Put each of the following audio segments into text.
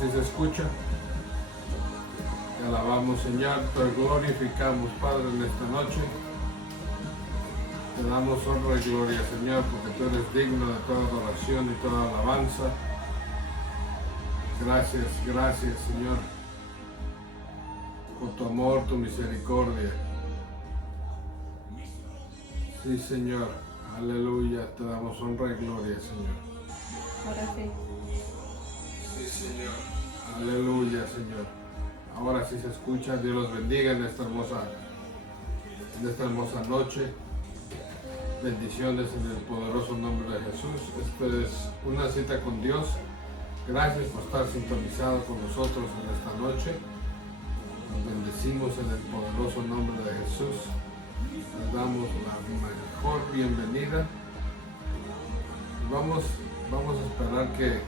sí se escucha. Te alabamos, Señor, te glorificamos, Padre, en esta noche. Te damos honra y gloria, Señor, porque tú eres digno de toda adoración y toda alabanza. Gracias, gracias, Señor, por tu amor, tu misericordia. Sí, Señor, aleluya, te damos honra y gloria, Señor. Ahora sí. Sí, Señor, aleluya, Señor. Ahora sí se escucha. Dios los bendiga en esta hermosa noche. Bendiciones en el poderoso nombre de Jesús. Esta es una cita con Dios. Gracias por estar sintonizado con nosotros en esta noche. Nos bendecimos en el poderoso nombre de Jesús. Les damos la mejor bienvenida. Vamos a esperar que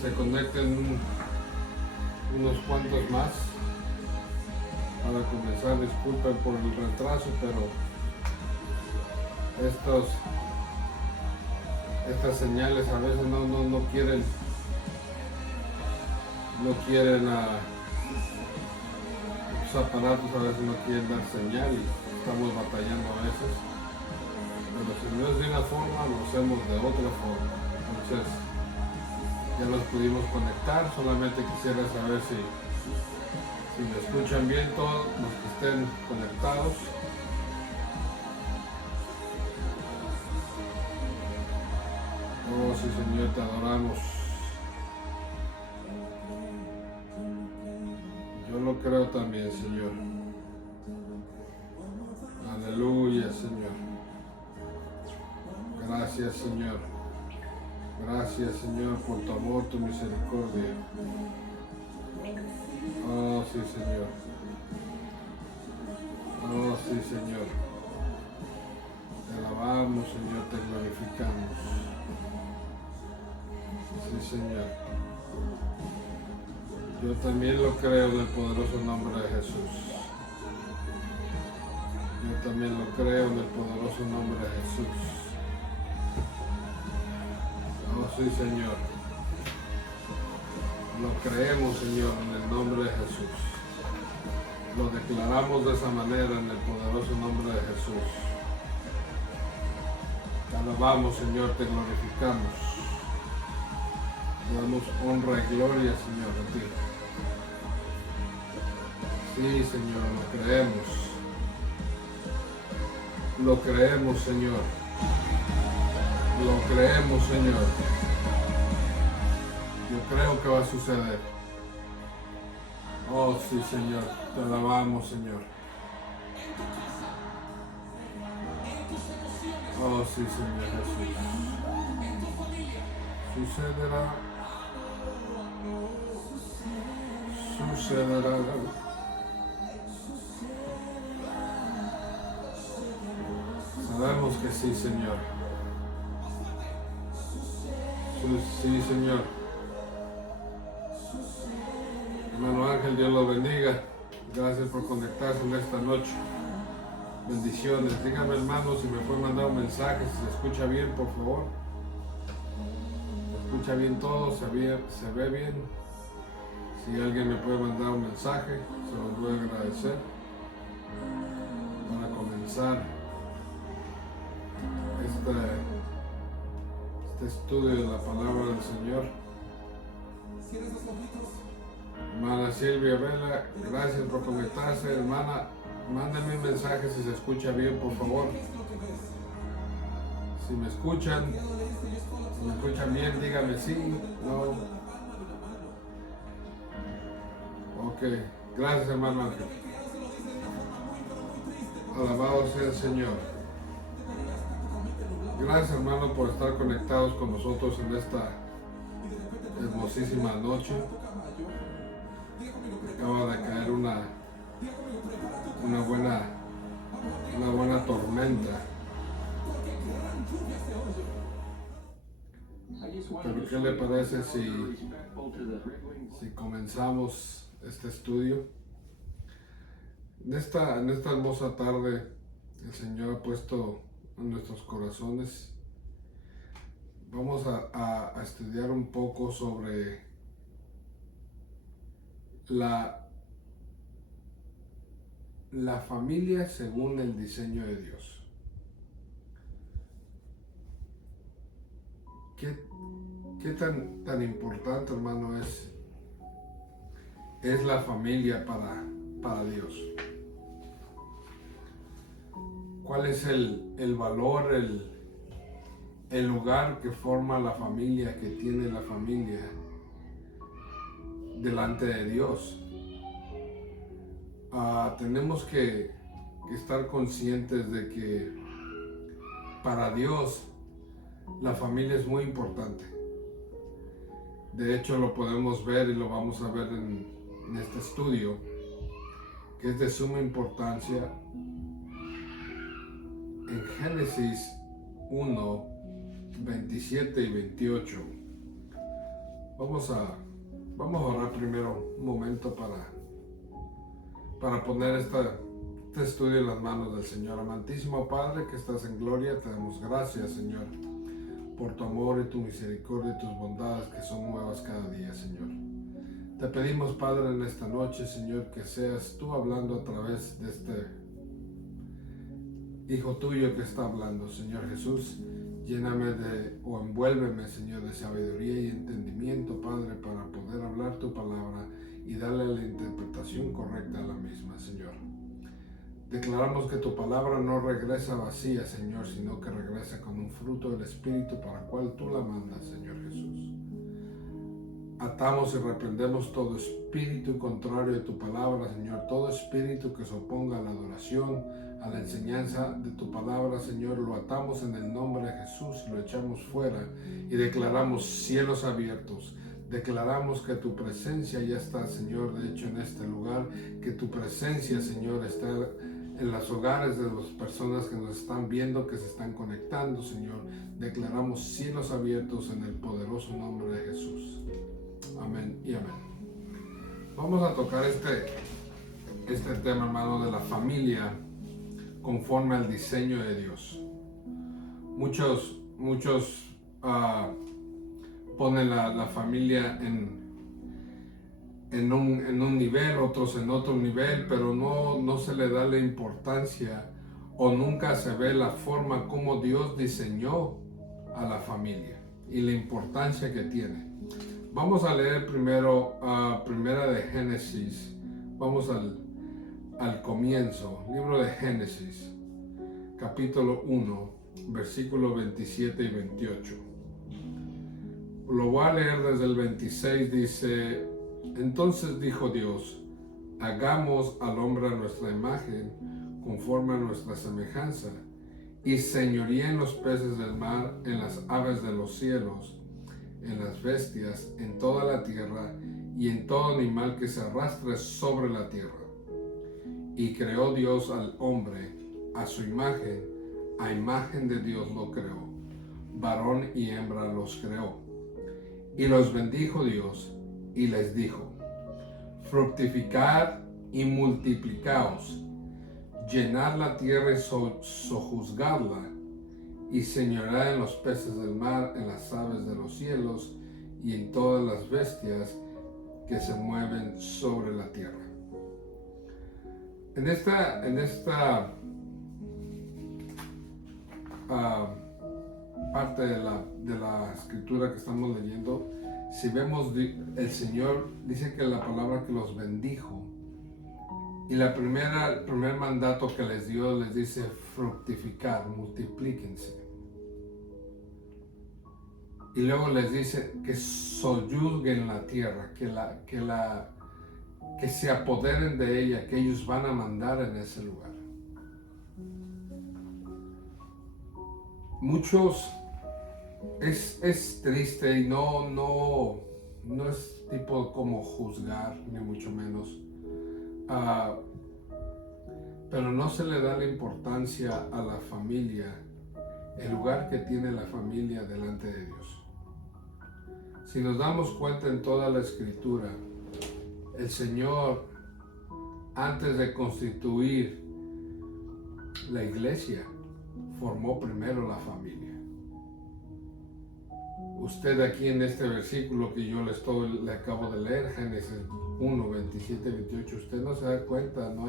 se conecten unos cuantos más para comenzar. Disculpen por el retraso, pero estas señales a veces no quieren los aparatos a veces no quieren dar señal y estamos batallando a veces, pero si no es de una forma lo hacemos de otra forma. Entonces ya los pudimos conectar. Solamente quisiera saber si me escuchan bien todos los que estén conectados. Oh, sí, Señor, te adoramos. Yo lo creo también, Señor. Aleluya, Señor. Gracias, Señor. Gracias, Señor, por tu amor, tu misericordia. Oh, sí, Señor. Oh, sí, Señor. Te alabamos, Señor, te glorificamos. Sí, Señor. Yo también lo creo en el poderoso nombre de Jesús. Yo también lo creo en el poderoso nombre de Jesús. Oh, sí, Señor. Lo creemos, Señor, en el nombre de Jesús. Lo declaramos de esa manera en el poderoso nombre de Jesús. Te alabamos, Señor, te glorificamos. Te damos honra y gloria, Señor, a ti. Sí, Señor, lo creemos. Lo creemos, Señor. Lo creemos, Señor. Yo creo que va a suceder. Oh, sí, Señor. Te alabamos, Señor. Oh, sí, Señor Jesús. Sucederá. Sucederá. Sabemos que sí, Señor. Sí, Señor. Hermano Ángel, Dios lo bendiga. Gracias por conectarse en esta noche. Bendiciones. Dígame, hermano, si me puede mandar un mensaje, si se escucha bien, por favor. ¿Se escucha bien todo? ¿Se ve bien? Si alguien me puede mandar un mensaje, se los voy a agradecer. Para comenzar este estudio de la palabra del Señor. Hermana Silvia Vela, gracias por conectarse. Hermana, mándenme un mensaje si se escucha bien, por favor. Si me escuchan bien, díganme sí, no. Ok, gracias, hermano Ángel. Alabado sea el Señor. Gracias, hermano, por estar conectados con nosotros en esta hermosísima noche. Acaba de caer una buena tormenta. Pero ¿qué le parece si comenzamos este estudio? En esta hermosa tarde el Señor ha puesto en nuestros corazones. Vamos a estudiar un poco sobre la familia según el diseño de Dios. ¿Qué tan importante, hermano, es la familia para Dios? ¿Cuál es el valor, el lugar que forma la familia, que tiene la familia delante de Dios? Tenemos que estar conscientes de que para Dios la familia es muy importante. De hecho, lo podemos ver y lo vamos a ver en este estudio, que es de suma importancia. En Génesis 1, 27 y 28. Vamos a orar primero un momento para poner este estudio en las manos del Señor. Amantísimo Padre que estás en gloria, te damos gracias, Señor, por tu amor y tu misericordia y tus bondades que son nuevas cada día, Señor. Te pedimos, Padre, en esta noche, Señor, que seas tú hablando a través de este Hijo tuyo que está hablando, Señor Jesús. Lléname o envuélveme, Señor, de sabiduría y entendimiento, Padre, para poder hablar tu palabra y darle la interpretación correcta a la misma, Señor. Declaramos que tu palabra no regresa vacía, Señor, sino que regresa con un fruto del Espíritu para el cual tú la mandas, Señor Jesús. Atamos y reprendemos todo espíritu contrario de tu palabra, Señor, todo espíritu que se oponga a la adoración, a la enseñanza de tu palabra, Señor, lo atamos en el nombre de Jesús, lo echamos fuera y declaramos cielos abiertos. Declaramos que tu presencia ya está, Señor, de hecho en este lugar, que tu presencia, Señor, está en los hogares de las personas que nos están viendo, que se están conectando, Señor. Declaramos cielos abiertos en el poderoso nombre de Jesús. Amén y amén. Vamos a tocar este tema, hermano, de la familia conforme al diseño de Dios. Muchos ponen la familia en un nivel, otros en otro nivel, pero no se le da la importancia o nunca se ve la forma como Dios diseñó a la familia y la importancia que tiene. Vamos a leer primero Primera de Génesis. Vamos al comienzo, libro de Génesis, capítulo 1, versículos 27 y 28. Lo voy a leer desde el 26, dice: Entonces dijo Dios, hagamos al hombre a nuestra imagen, conforme a nuestra semejanza, y señoría en los peces del mar, en las aves de los cielos, en las bestias, en toda la tierra, y en todo animal que se arrastre sobre la tierra. Y creó Dios al hombre a su imagen, a imagen de Dios lo creó, varón y hembra los creó. Y los bendijo Dios, y les dijo: fructificad y multiplicaos, llenad la tierra y sojuzgadla, y señoread en los peces del mar, en las aves de los cielos, y en todas las bestias que se mueven sobre la tierra. En esta parte de la escritura que estamos leyendo, si vemos, el Señor dice que la palabra que los bendijo, y el primer mandato que les dio, les dice fructificar, multiplíquense. Y luego les dice que soyuzguen la tierra, que se apoderen de ella, que ellos van a mandar en ese lugar. Muchos, es triste y no es tipo como juzgar, ni mucho menos. Pero no se le da la importancia a la familia, el lugar que tiene la familia delante de Dios. Si nos damos cuenta en toda la escritura, el Señor, antes de constituir la iglesia, formó primero la familia. usted aquí en este versículo que yo le acabo de leer, Génesis 1, 27, 28, usted no se da cuenta, no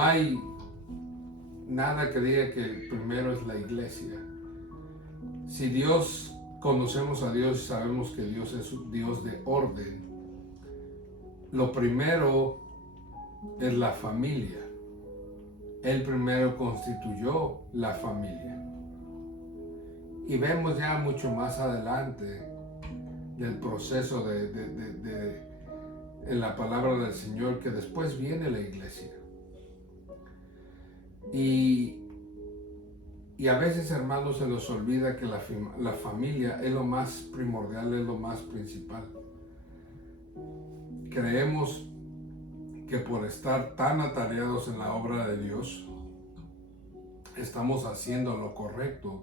hay nada que diga que primero es la iglesia. Si conocemos a Dios y sabemos que Dios es un Dios de orden, lo primero es la familia. Él primero constituyó la familia. Y vemos ya mucho más adelante del proceso en la palabra del Señor que después viene la iglesia. Y a veces, hermanos, se nos olvida que la familia es lo más primordial, es lo más principal. Creemos que por estar tan atareados en la obra de Dios, estamos haciendo lo correcto,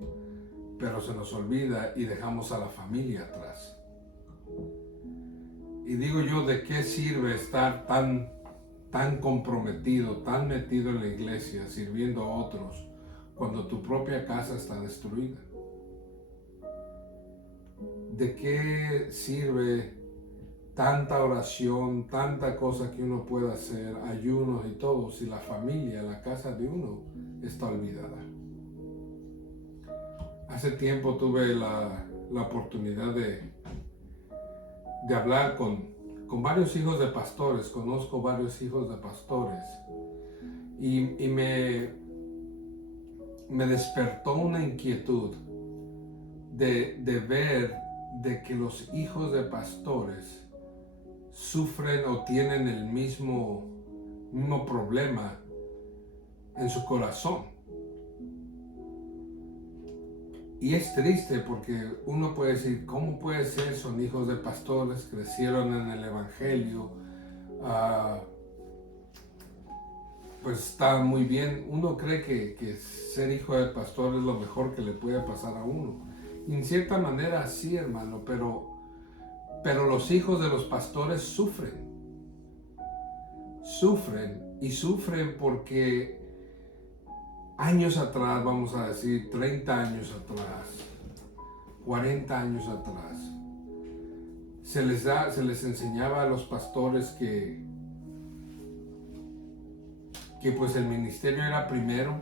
pero se nos olvida y dejamos a la familia atrás. Y digo yo, ¿de qué sirve estar tan comprometido, tan metido en la iglesia, sirviendo a otros, cuando tu propia casa está destruida? ¿De qué sirve tanta oración, tanta cosa que uno puede hacer, ayunos y todo, si la familia, la casa de uno está olvidada? Hace tiempo tuve la oportunidad de hablar con varios hijos de pastores, conozco varios hijos de pastores, y me despertó una inquietud de ver de que los hijos de pastores sufren o tienen el mismo problema en su corazón. Y es triste porque uno puede decir, ¿cómo puede ser? Son hijos de pastores, crecieron en el evangelio, pues está muy bien. Uno cree que ser hijo de pastor es lo mejor que le puede pasar a uno. Y en cierta manera sí, hermano, pero los hijos de los pastores sufren porque años atrás, vamos a decir 30 años atrás, 40 años atrás, se les enseñaba a los pastores que pues el ministerio era primero,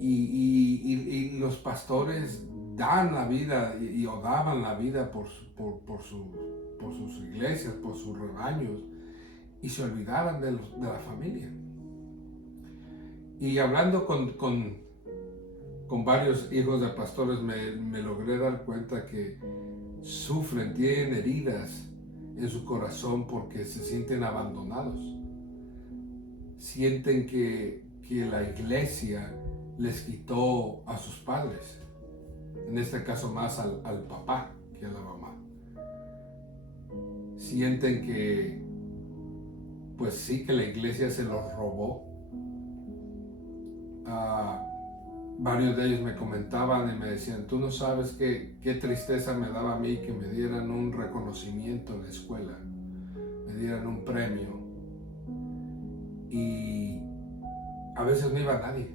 y los pastores dan la vida o daban la vida por sus iglesias, por sus rebaños, y se olvidaban de la familia. Y hablando con varios hijos de pastores me logré dar cuenta que sufren, tienen heridas en su corazón porque se sienten abandonados. Sienten que la iglesia les quitó a sus padres, en este caso más al papá que a la mamá. Sienten que, pues sí, que la iglesia se los robó. Varios de ellos me comentaban y me decían, tú no sabes qué tristeza me daba a mí que me dieran un reconocimiento en la escuela, me dieran un premio, y a veces no iba nadie,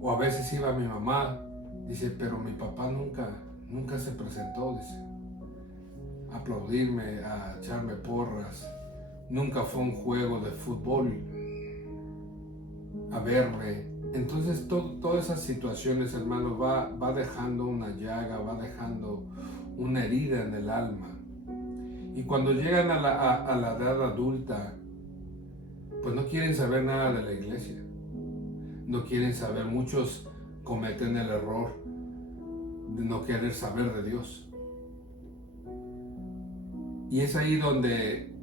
o a veces iba mi mamá, dice, pero mi papá nunca se presentó, dice, a aplaudirme, a echarme porras, nunca fue un juego de fútbol a verme. Entonces todas esas situaciones, hermanos, va dejando una llaga, va dejando una herida en el alma. Y cuando llegan a la edad adulta, pues no quieren saber nada de la iglesia, no quieren saber. Muchos cometen el error de no querer saber de Dios, y es ahí donde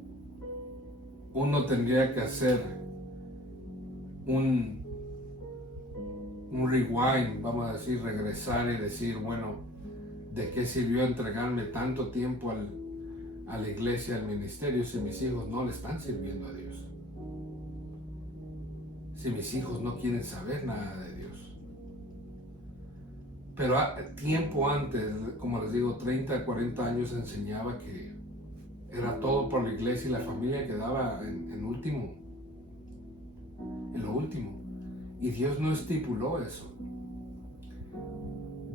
uno tendría que hacer un rewind, vamos a decir, regresar y decir, bueno, ¿de qué sirvió entregarme tanto tiempo a la iglesia, al ministerio, si mis hijos no le están sirviendo a Dios? Si mis hijos no quieren saber nada de Dios. Pero tiempo antes, como les digo, 30, 40 años, enseñaba que era todo por la iglesia y la familia quedaba en lo último. Y Dios no estipuló eso.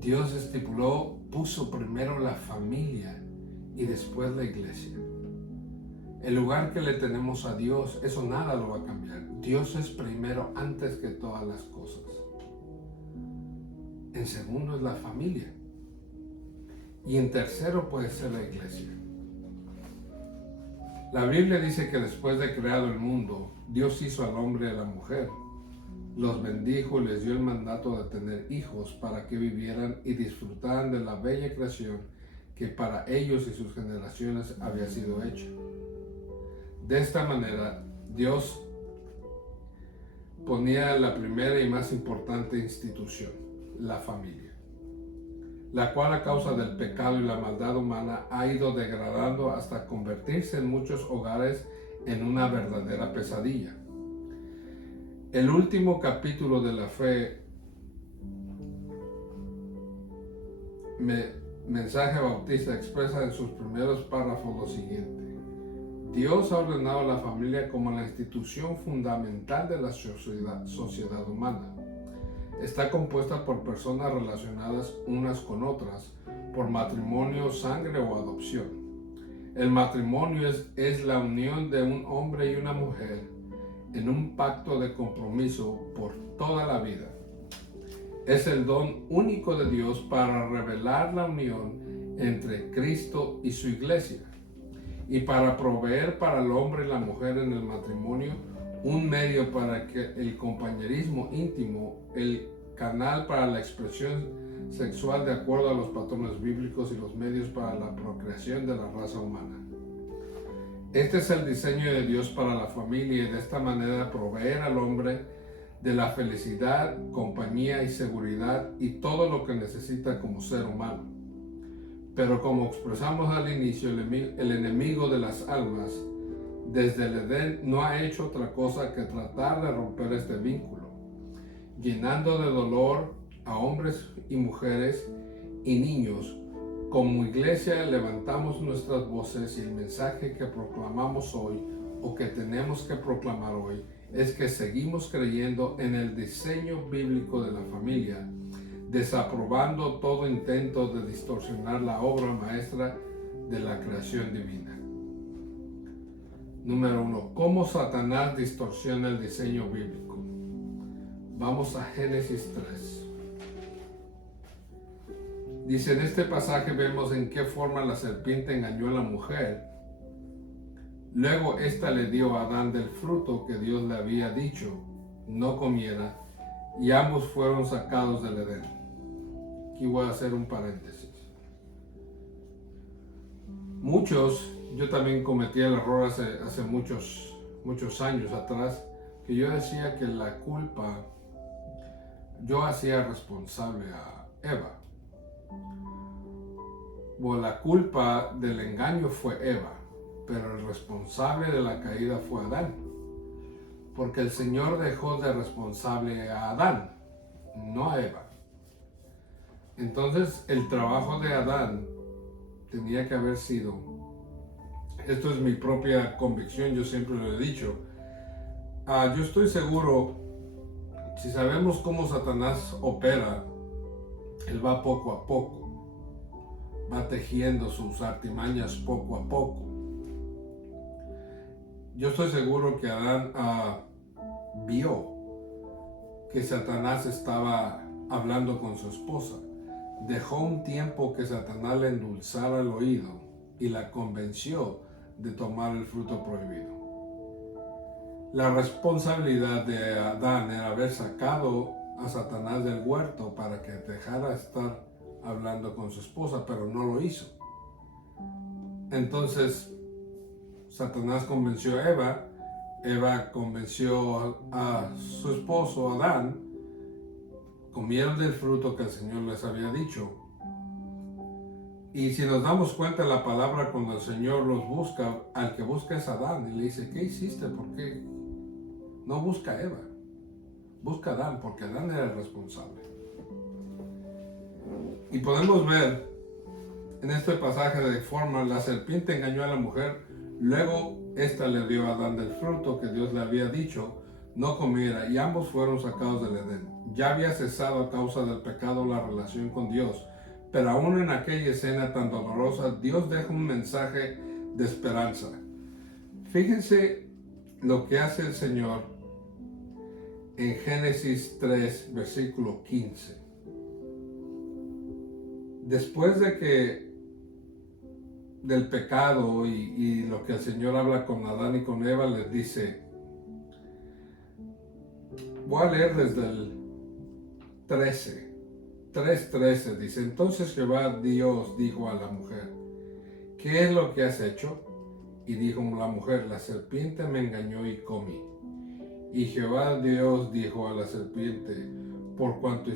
Dios estipuló, puso primero la familia y después la iglesia. El lugar que le tenemos a Dios, eso nada lo va a cambiar. Dios es primero antes que todas las cosas. En segundo es la familia. Y en tercero puede ser la iglesia. La Biblia dice que después de creado el mundo, Dios hizo al hombre y a la mujer. Los bendijo y les dio el mandato de tener hijos para que vivieran y disfrutaran de la bella creación que para ellos y sus generaciones había sido hecha. De esta manera, Dios ponía la primera y más importante institución, la familia, la cual a causa del pecado y la maldad humana ha ido degradando hasta convertirse en muchos hogares en una verdadera pesadilla. El último capítulo de la fe, Mensaje Bautista, expresa en sus primeros párrafos lo siguiente: Dios ha ordenado a la familia como la institución fundamental de la sociedad humana. Está compuesta por personas relacionadas unas con otras por matrimonio, sangre o adopción. El matrimonio es la unión de un hombre y una mujer en un pacto de compromiso por toda la vida. Es el don único de Dios para revelar la unión entre Cristo y su iglesia y para proveer para el hombre y la mujer en el matrimonio un medio para que el compañerismo íntimo, el canal para la expresión sexual de acuerdo a los patrones bíblicos y los medios para la procreación de la raza humana. Este es el diseño de Dios para la familia y de esta manera proveer al hombre de la felicidad, compañía y seguridad y todo lo que necesita como ser humano. Pero como expresamos al inicio, el enemigo de las almas desde el Edén no ha hecho otra cosa que tratar de romper este vínculo, llenando de dolor a hombres y mujeres y niños. Como iglesia levantamos nuestras voces y el mensaje que proclamamos hoy o que tenemos que proclamar hoy es que seguimos creyendo en el diseño bíblico de la familia, desaprobando todo intento de distorsionar la obra maestra de la creación divina. Número 1. ¿Cómo Satanás distorsiona el diseño bíblico? Vamos a Génesis 3. Dice, en este pasaje vemos en qué forma la serpiente engañó a la mujer. Luego ésta le dio a Adán del fruto que Dios le había dicho no comiera, y ambos fueron sacados del Edén. Aquí voy a hacer un paréntesis. Yo también cometí el error hace muchos años atrás, que yo decía que la culpa, yo hacía responsable a Eva. Bueno, la culpa del engaño fue Eva, pero el responsable de la caída fue Adán, porque el Señor dejó de responsable a Adán, no a Eva. Entonces el trabajo de Adán tenía que haber sido, esto es mi propia convicción, yo siempre lo he dicho, yo estoy seguro, si sabemos cómo Satanás opera, él va poco a poco, va tejiendo sus artimañas poco a poco. Yo estoy seguro que Adán vio que Satanás estaba hablando con su esposa. Dejó un tiempo que Satanás le endulzara el oído y la convenció de tomar el fruto prohibido. La responsabilidad de Adán era haber sacado a Satanás del huerto para que dejara de estar hablando con su esposa, pero no lo hizo. Entonces Satanás convenció a Eva, Eva convenció a su esposo Adán, comieron del fruto que el Señor les había dicho. Y si nos damos cuenta, la palabra cuando el Señor los busca, al que busca es Adán, y le dice, ¿qué hiciste? ¿Por qué? No busca a Eva, busca a Adán, porque Adán era el responsable. Y podemos ver en este pasaje de forma, la serpiente engañó a la mujer, luego ésta le dio a Adán del fruto que Dios le había dicho, no comiera, y ambos fueron sacados del Edén. Ya había cesado a causa del pecado la relación con Dios, pero aún en aquella escena tan dolorosa, Dios deja un mensaje de esperanza. Fíjense lo que hace el Señor en Génesis 3, versículo 15. Después del pecado y lo que el Señor habla con Adán y con Eva, les dice, voy a leer desde el 3:13, dice, entonces Jehová Dios dijo a la mujer, ¿qué es lo que has hecho? Y dijo la mujer, la serpiente me engañó y comí. Y Jehová Dios dijo a la serpiente, por cuanto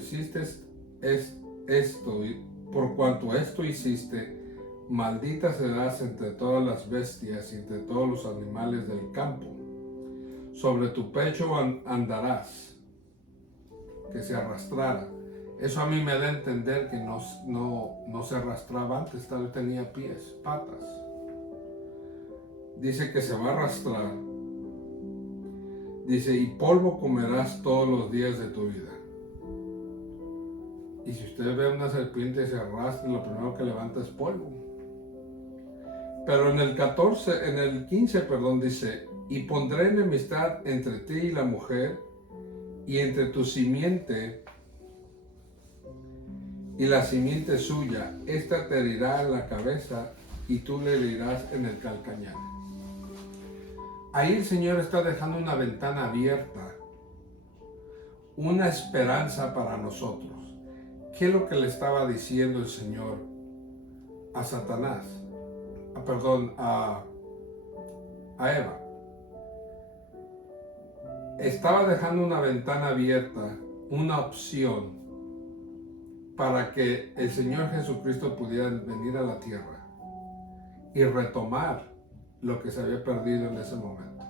esto hiciste, maldita serás entre todas las bestias y entre todos los animales del campo. Sobre tu pecho andarás, que se arrastrara. Eso a mí me da a entender que no se arrastraba antes, tal vez tenía pies, patas. Dice que se va a arrastrar. Dice, y polvo comerás todos los días de tu vida. Y si usted ve una serpiente y se arrastra, lo primero que levanta es polvo. Pero en el 15, dice, y pondré enemistad entre ti y la mujer, y entre tu simiente y la simiente suya. Esta te herirá en la cabeza, y tú le herirás en el calcañar. Ahí el Señor está dejando una ventana abierta, una esperanza para nosotros. ¿Qué es lo que le estaba diciendo el Señor a Satanás? A Eva. Estaba dejando una ventana abierta, una opción para que el Señor Jesucristo pudiera venir a la tierra y retomar lo que se había perdido en ese momento.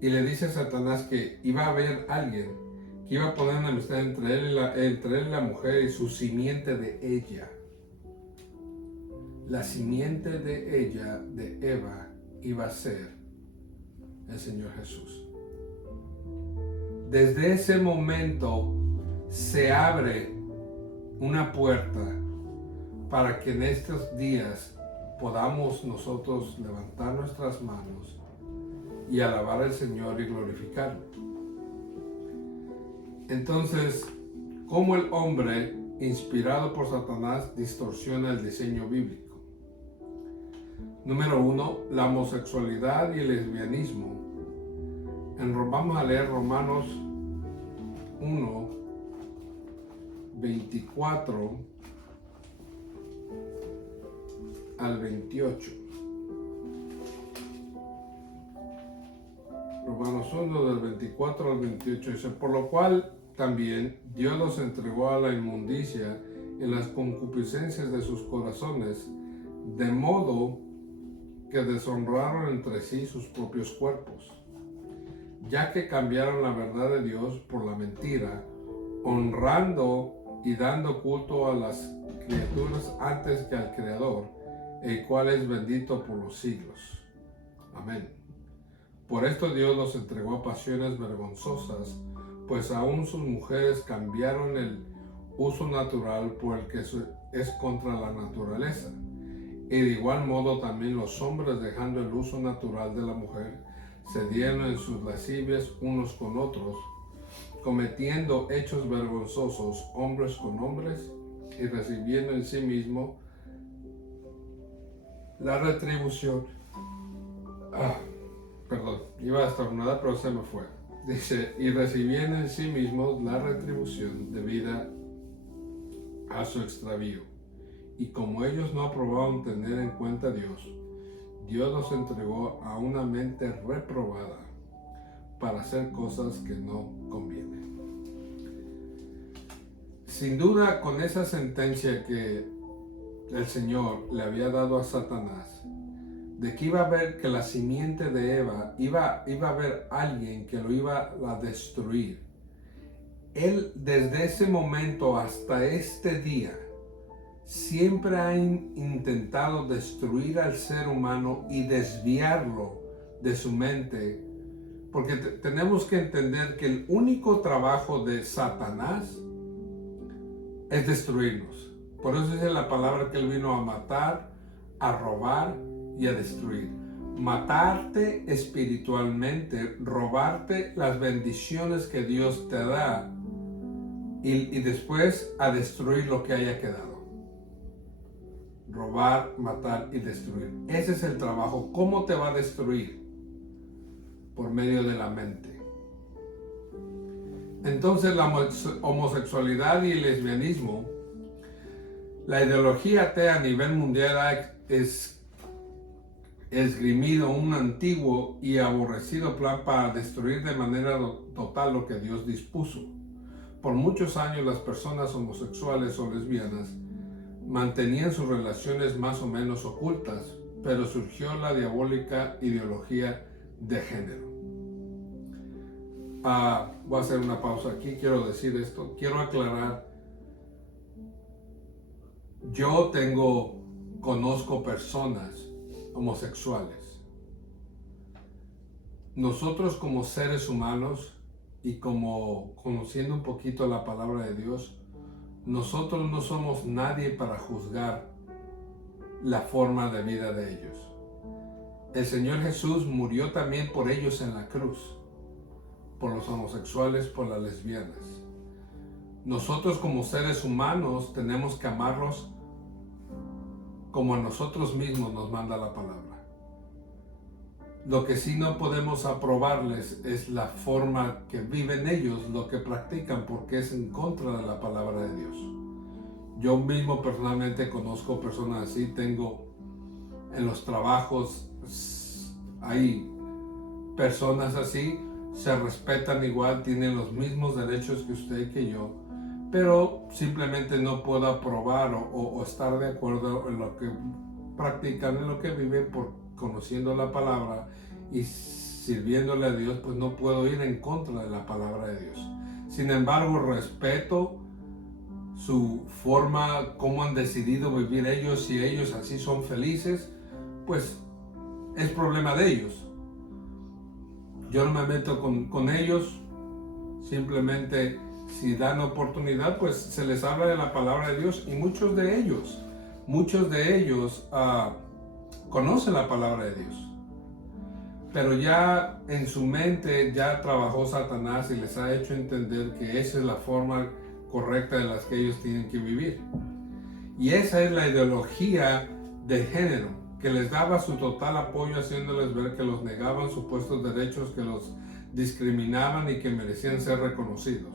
Y le dice a Satanás que iba a haber alguien que iba a poner una amistad entre él y la mujer y su simiente de ella. La simiente de ella, de Eva, iba a ser el Señor Jesús. Desde ese momento se abre una puerta para que en estos días podamos nosotros levantar nuestras manos y alabar al Señor y glorificarlo. Entonces, ¿cómo el hombre, inspirado por Satanás, distorsiona el diseño bíblico? Número 1, la homosexualidad y el lesbianismo. Vamos a leer Romanos 1, 24 al 28. Romanos 1 del 24 al 28 dice, por lo cual también Dios los entregó a la inmundicia en las concupiscencias de sus corazones, de modo que deshonraron entre sí sus propios cuerpos, ya que cambiaron la verdad de Dios por la mentira, honrando y dando culto a las criaturas antes que al Creador, el cual es bendito por los siglos. Amén. Por esto Dios los entregó a pasiones vergonzosas, pues aún sus mujeres cambiaron el uso natural por el que es contra la naturaleza. Y de igual modo también los hombres, dejando el uso natural de la mujer, se dieron en sus lascivias unos con otros, cometiendo hechos vergonzosos hombres con hombres y recibiendo en sí mismo la retribución. Iba a estornudar pero se me fue. Dice, y recibiendo en sí mismos la retribución debida a su extravío. Y como ellos no aprobaron tener en cuenta a Dios, Dios los entregó a una mente reprobada para hacer cosas que no convienen. Sin duda, con esa sentencia que el Señor le había dado a Satanás, de que iba a haber que la simiente de Eva, iba a haber alguien que lo iba a destruir. Él desde ese momento hasta este día siempre ha intentado destruir al ser humano y desviarlo de su mente Porque tenemos que entender que el único trabajo de Satanás es destruirnos. Por eso es la palabra que él vino a matar, a robar y a destruir. Matarte espiritualmente, robarte las bendiciones que Dios te da y después a destruir lo que haya quedado. Robar, matar y destruir. Ese es el trabajo. ¿Cómo te va a destruir? Por medio de la mente. Entonces la homosexualidad y el lesbianismo, la ideología atea a nivel mundial ha esgrimido un antiguo y aborrecido plan para destruir de manera total lo que Dios dispuso. Por muchos años las personas homosexuales o lesbianas mantenían sus relaciones más o menos ocultas, pero surgió la diabólica ideología de género. Voy a hacer una pausa aquí, quiero decir esto, quiero aclarar. Yo conozco personas homosexuales. Nosotros como seres humanos y como conociendo un poquito la palabra de Dios, nosotros no somos nadie para juzgar la forma de vida de ellos. El Señor Jesús murió también por ellos en la cruz, por los homosexuales, por las lesbianas. Nosotros como seres humanos tenemos que amarlos como a nosotros mismos nos manda la palabra. Lo que sí no podemos aprobarles es la forma que viven ellos, lo que practican, porque es en contra de la palabra de Dios. Yo mismo personalmente conozco personas así, tengo en los trabajos, hay personas así, se respetan igual, tienen los mismos derechos que usted y que yo, pero simplemente no puedo aprobar o estar de acuerdo en lo que practican, en lo que viven, por conociendo la palabra y sirviéndole a Dios, pues no puedo ir en contra de la palabra de Dios. Sin embargo, respeto su forma, cómo han decidido vivir ellos. Si ellos así son felices, pues es problema de ellos. Yo no me meto con ellos, simplemente si dan oportunidad, pues se les habla de la palabra de Dios, y muchos de ellos conocen la palabra de Dios, pero ya en su mente ya trabajó Satanás y les ha hecho entender que esa es la forma correcta de las que ellos tienen que vivir. Y esa es la ideología de género, que les daba su total apoyo, haciéndoles ver que los negaban supuestos derechos, que los discriminaban y que merecían ser reconocidos.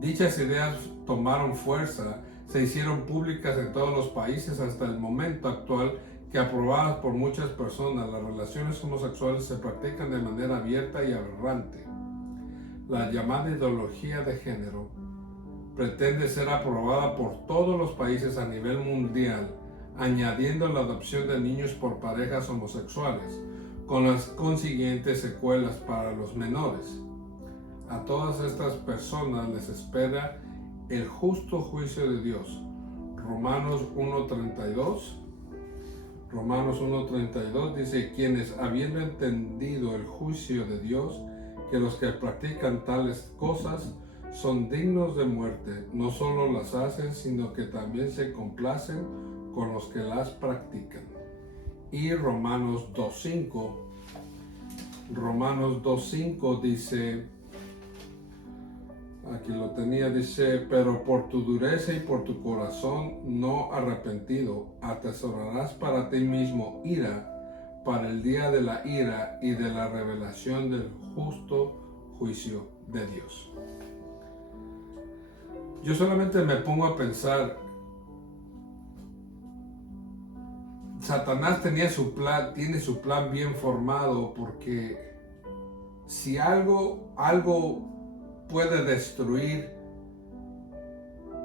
Dichas ideas tomaron fuerza, se hicieron públicas en todos los países hasta el momento actual, que aprobadas por muchas personas, las relaciones homosexuales se practican de manera abierta y aberrante. La llamada ideología de género pretende ser aprobada por todos los países a nivel mundial, añadiendo la adopción de niños por parejas homosexuales, con las consiguientes secuelas para los menores. A todas estas personas les espera el justo juicio de Dios. Romanos 1:32 dice: quienes, habiendo entendido el juicio de Dios, que los que practican tales cosas son dignos de muerte, no solo las hacen, sino que también se complacen con los que las practican. Y Romanos 2:5 dice, aquí lo tenía, dice: pero por tu dureza y por tu corazón no arrepentido, atesorarás para ti mismo ira, para el día de la ira y de la revelación del justo juicio de Dios. Yo solamente me pongo a pensar, Satanás tiene su plan bien formado, porque si algo puede destruir,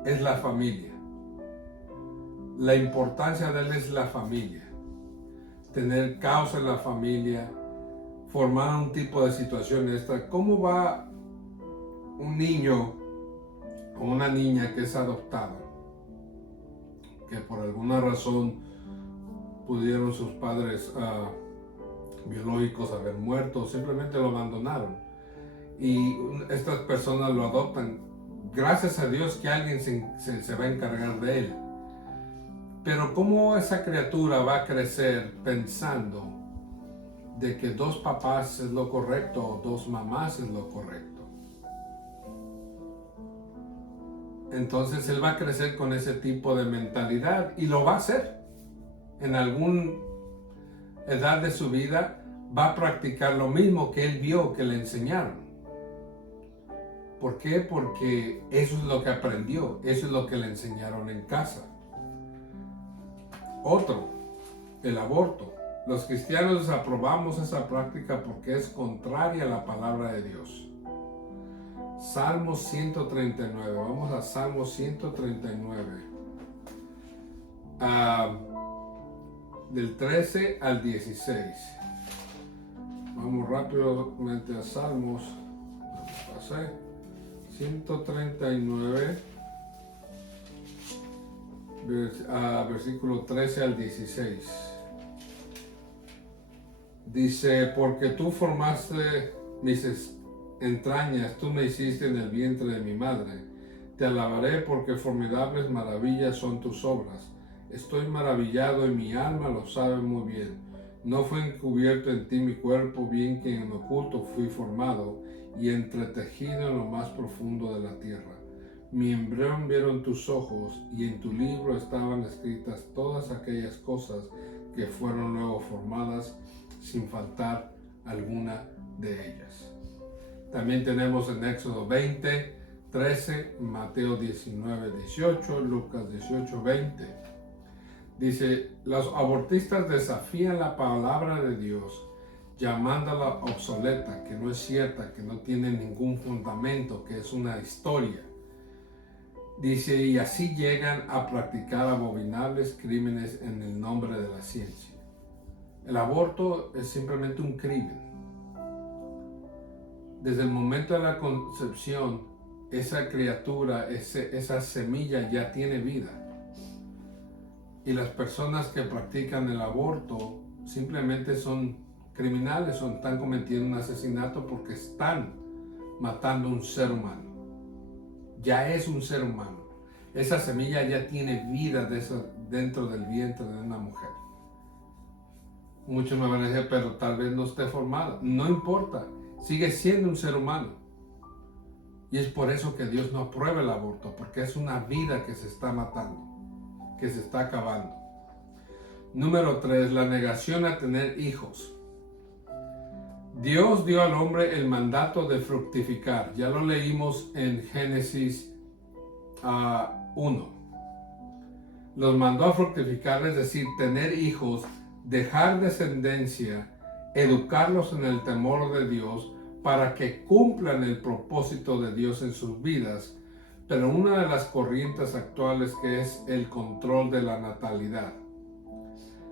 es la familia. La importancia de él es la familia. Tener caos en la familia, formar un tipo de situación esta. ¿Cómo va un niño o una niña que es adoptado, que por alguna razón pudieron sus padres biológicos haber muerto, o simplemente lo abandonaron? y estas personas lo adoptan. Gracias a Dios que alguien se va a encargar de él. Pero ¿cómo esa criatura va a crecer pensando de que dos papás es lo correcto o dos mamás es lo correcto? Entonces él va a crecer con ese tipo de mentalidad y lo va a hacer. En alguna edad de su vida va a practicar lo mismo que él vio que le enseñaron. ¿Por qué? Porque eso es lo que aprendió, eso es lo que le enseñaron en casa. Otro, el aborto. Los cristianos desaprobamos esa práctica porque es contraria a la palabra de Dios. Salmo 139, vamos a Salmo 139, del 13 al 16. Vamos rápidamente a Salmos, pasé, 139, versículo 13 al 16. Dice, porque tú formaste mis entrañas, tú me hiciste en el vientre de mi madre. Te alabaré porque formidables maravillas son tus obras. Estoy maravillado y mi alma lo sabe muy bien. No fue encubierto en ti mi cuerpo, bien que en oculto fui formado y entretejido en lo más profundo de la tierra. Mi embrión vieron tus ojos y en tu libro estaban escritas todas aquellas cosas que fueron luego formadas, sin faltar alguna de ellas. También tenemos en Éxodo 20, 13, Mateo 19, 18, Lucas 18, 20. Dice, los abortistas desafían la palabra de Dios, llamándola obsoleta, que no es cierta, que no tiene ningún fundamento, que es una historia. Dice, y así llegan a practicar abominables crímenes en el nombre de la ciencia. El aborto es simplemente un crimen. Desde el momento de la concepción, esa criatura, esa semilla ya tiene vida. Y las personas que practican el aborto simplemente son criminales o están cometiendo un asesinato porque están matando a un ser humano. Ya es un ser humano. Esa semilla ya tiene vida dentro del vientre de una mujer. Muchos me van a decir, pero tal vez no esté formada. No importa, sigue siendo un ser humano. Y es por eso que Dios no aprueba el aborto, porque es una vida que se está matando, que se está acabando. Número 3, la negación a tener hijos. Dios dio al hombre el mandato de fructificar. Ya lo leímos en Génesis 1. Los mandó a fructificar, es decir, tener hijos, dejar descendencia, educarlos en el temor de Dios para que cumplan el propósito de Dios en sus vidas. Pero una de las corrientes actuales que es el control de la natalidad.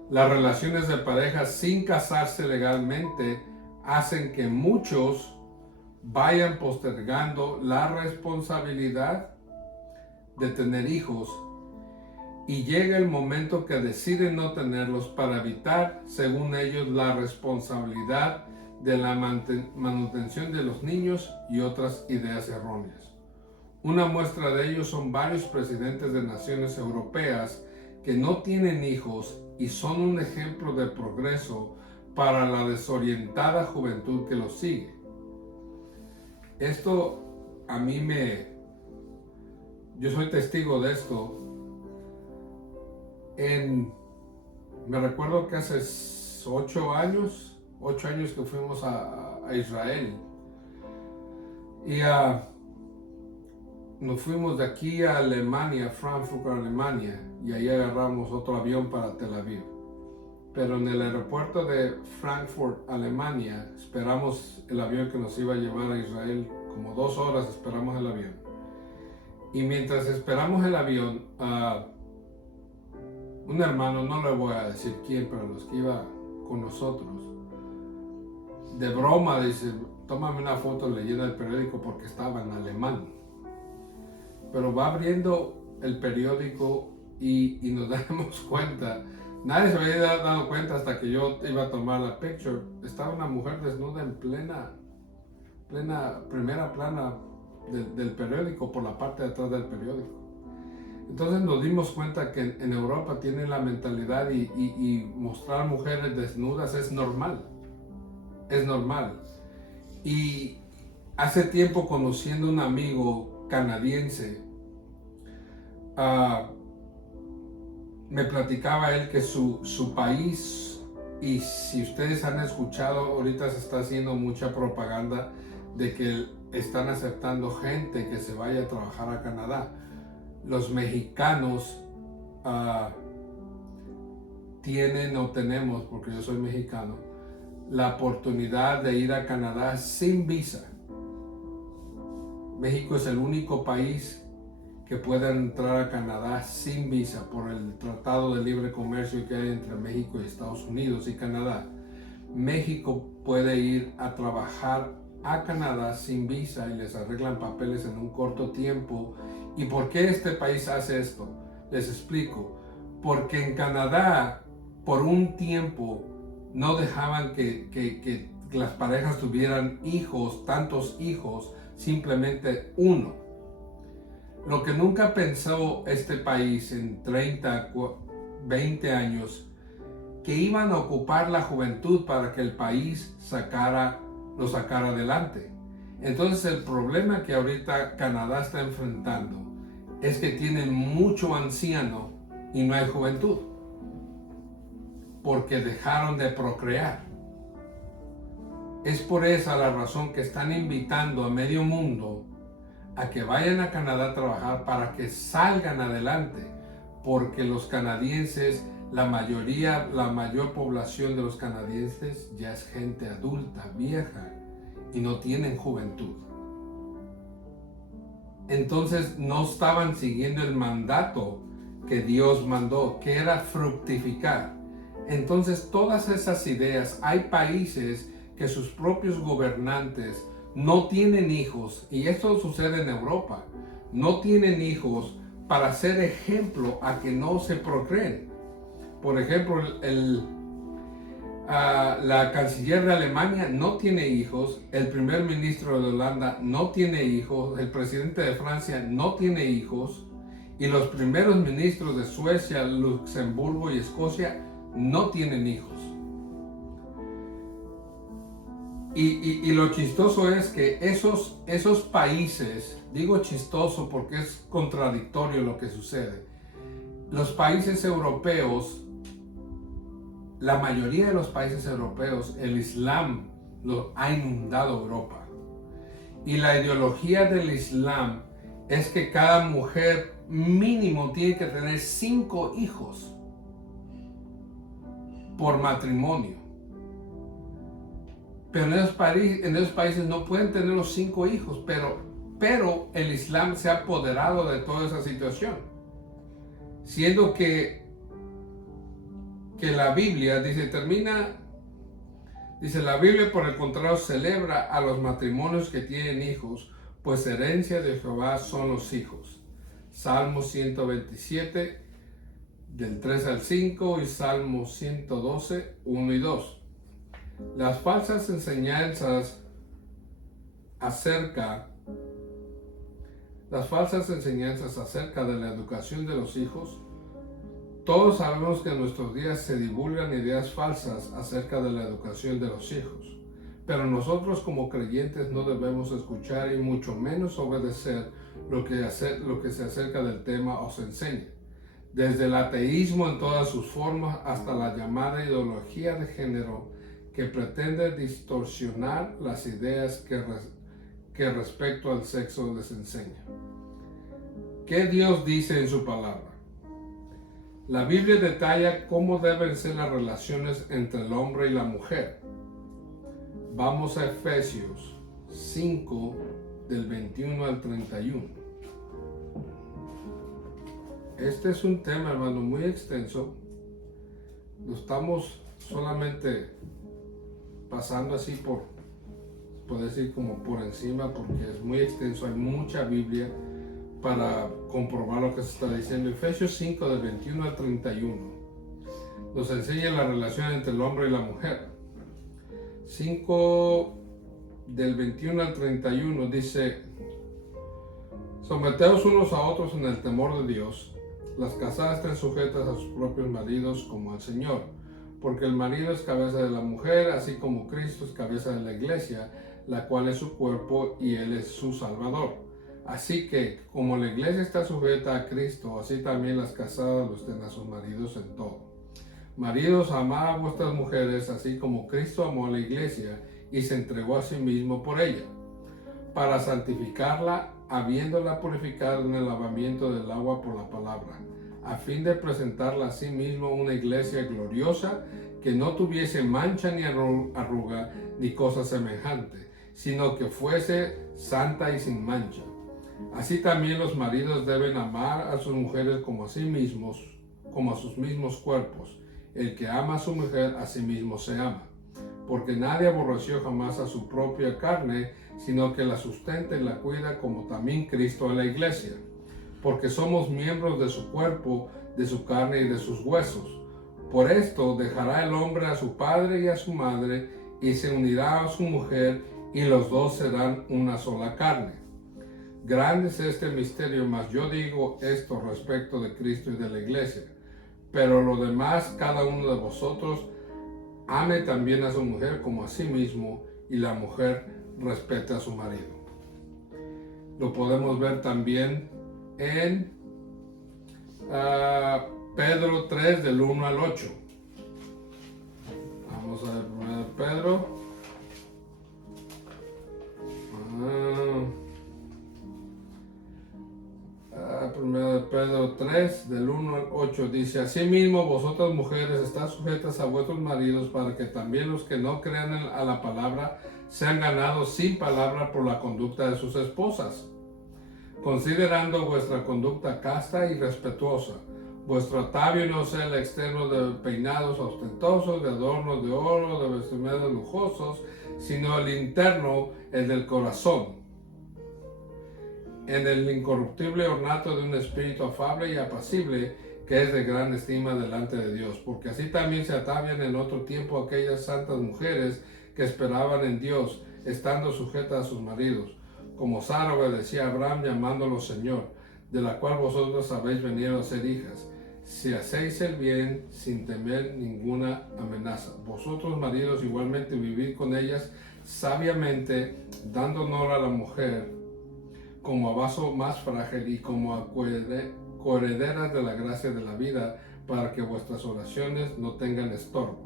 Las relaciones de pareja sin casarse legalmente hacen que muchos vayan postergando la responsabilidad de tener hijos y llega el momento que deciden no tenerlos para evitar, según ellos, la responsabilidad de la manutención de los niños y otras ideas erróneas. Una muestra de ello son varios presidentes de naciones europeas que no tienen hijos y son un ejemplo de progreso para la desorientada juventud que los sigue. Esto a mí yo soy testigo de esto. Me recuerdo que hace 8 años que fuimos a Israel y nos fuimos de aquí a Alemania, Frankfurt, Alemania, y ahí agarramos otro avión para Tel Aviv. Pero en el aeropuerto de Frankfurt, Alemania, esperamos el avión que nos iba a llevar a Israel, como 2 horas esperamos el avión. Y mientras esperamos el avión, un hermano, no le voy a decir quién, pero los que iba con nosotros, de broma dice, tómame una foto leyendo el periódico porque estaba en alemán. Pero va abriendo el periódico y nos damos cuenta, nadie se había dado cuenta hasta que yo iba a tomar la picture, estaba una mujer desnuda en plena primera plana del periódico, por la parte de atrás del periódico. Entonces nos dimos cuenta que en Europa tienen la mentalidad y mostrar mujeres desnudas es normal. Es normal. Y hace tiempo, conociendo a un amigo canadiense, me platicaba él que su país, y si ustedes han escuchado, ahorita se está haciendo mucha propaganda de que están aceptando gente que se vaya a trabajar a Canadá. Los mexicanos tienen o tenemos, porque yo soy mexicano, la oportunidad de ir a Canadá sin visa. México es el único país que puede entrar a Canadá sin visa por el Tratado de Libre Comercio que hay entre México y Estados Unidos y Canadá. México puede ir a trabajar a Canadá sin visa y les arreglan papeles en un corto tiempo. ¿Y por qué este país hace esto? Les explico. Porque en Canadá, por un tiempo, no dejaban que las parejas tuvieran hijos, tantos hijos, simplemente uno. Lo que nunca pensó este país en 30, 20 años, que iban a ocupar la juventud para que el país lo sacara adelante. Entonces el problema que ahorita Canadá está enfrentando es que tienen mucho anciano y no hay juventud, porque dejaron de procrear. Es por esa la razón que están invitando a medio mundo a que vayan a Canadá a trabajar para que salgan adelante, porque los canadienses, la mayor población de los canadienses ya es gente adulta, vieja, y no tienen juventud. Entonces no estaban siguiendo el mandato que Dios mandó, que era fructificar. Entonces todas esas ideas, hay países que sus propios gobernantes no tienen hijos, y esto sucede en Europa, no tienen hijos para ser ejemplo a que no se procreen. Por ejemplo, la canciller de Alemania no tiene hijos, el primer ministro de Holanda no tiene hijos, el presidente de Francia no tiene hijos, y los primeros ministros de Suecia, Luxemburgo y Escocia no tienen hijos. Y lo chistoso es que esos países, digo chistoso porque es contradictorio lo que sucede, los países europeos, la mayoría de los países europeos, el Islam ha inundado Europa. Y la ideología del Islam es que cada mujer mínimo tiene que tener 5 hijos por matrimonio. Pero en esos países no pueden tener los 5 hijos, pero el Islam se ha apoderado de toda esa situación. Siendo que la Biblia dice la Biblia por el contrario celebra a los matrimonios que tienen hijos, pues herencia de Jehová son los hijos. Salmo 127, del 3 al 5 y Salmo 112, 1 y 2. Las falsas enseñanzas acerca de la educación de los hijos. Todos sabemos que en nuestros días se divulgan ideas falsas acerca de la educación de los hijos, pero nosotros como creyentes no debemos escuchar y mucho menos obedecer lo que se acerca del tema o se enseña. Desde el ateísmo en todas sus formas hasta la llamada ideología de género, que pretende distorsionar las ideas que respecto al sexo les enseña. ¿Qué Dios dice en su palabra? La Biblia detalla cómo deben ser las relaciones entre el hombre y la mujer. Vamos a Efesios 5, del 21 al 31. Este es un tema, hermano, muy extenso. Lo estamos solamente pasando así por decir como por encima, porque es muy extenso, hay mucha Biblia para comprobar lo que se está diciendo. Efesios 5 del 21 al 31 nos enseña la relación entre el hombre y la mujer. 5 del 21 al 31 dice: someteos unos a otros en el temor de Dios. Las casadas estén sujetas a sus propios maridos como al Señor, porque el marido es cabeza de la mujer, así como Cristo es cabeza de la iglesia, la cual es su cuerpo y Él es su Salvador. Así que, como la iglesia está sujeta a Cristo, así también las casadas lo estén a sus maridos en todo. Maridos, amad a vuestras mujeres, así como Cristo amó a la iglesia y se entregó a sí mismo por ella, para santificarla, habiéndola purificado en el lavamiento del agua por la palabra, a fin de presentarla a sí mismo una iglesia gloriosa, que no tuviese mancha ni arruga ni cosa semejante, sino que fuese santa y sin mancha. Así también los maridos deben amar a sus mujeres como a sí mismos, como a sus mismos cuerpos. El que ama a su mujer, a sí mismo se ama. Porque nadie aborreció jamás a su propia carne, sino que la sustenta y la cuida, como también Cristo a la iglesia. Porque somos miembros de su cuerpo, de su carne y de sus huesos. Por esto dejará el hombre a su padre y a su madre, y se unirá a su mujer, y los dos serán una sola carne. Grande es este misterio, mas yo digo esto respecto de Cristo y de la iglesia. Pero lo demás, cada uno de vosotros ame también a su mujer como a sí mismo, y la mujer respete a su marido. Lo podemos ver también en Pedro 3, del 1 al 8. Vamos a ver primero Pedro. Primero de Pedro 3, del 1 al 8, dice: asimismo vosotras mujeres estad sujetas a vuestros maridos, para que también los que no crean a la palabra sean ganados sin palabra por la conducta de sus esposas, considerando vuestra conducta casta y respetuosa. Vuestro atavio no sea el externo de peinados ostentosos, de adornos de oro, de vestimentas lujosos, sino el interno, el del corazón, en el incorruptible ornato de un espíritu afable y apacible, que es de gran estima delante de Dios. Porque así también se atavian en otro tiempo aquellas santas mujeres que esperaban en Dios, estando sujetas a sus maridos, como Sara obedecía a Abraham, llamándolo Señor, de la cual vosotros habéis venido a ser hijas, si hacéis el bien sin temer ninguna amenaza. Vosotros, maridos, igualmente vivid con ellas sabiamente, dando honor a la mujer como a vaso más frágil y como a coherederas de la gracia de la vida, para que vuestras oraciones no tengan estorbo.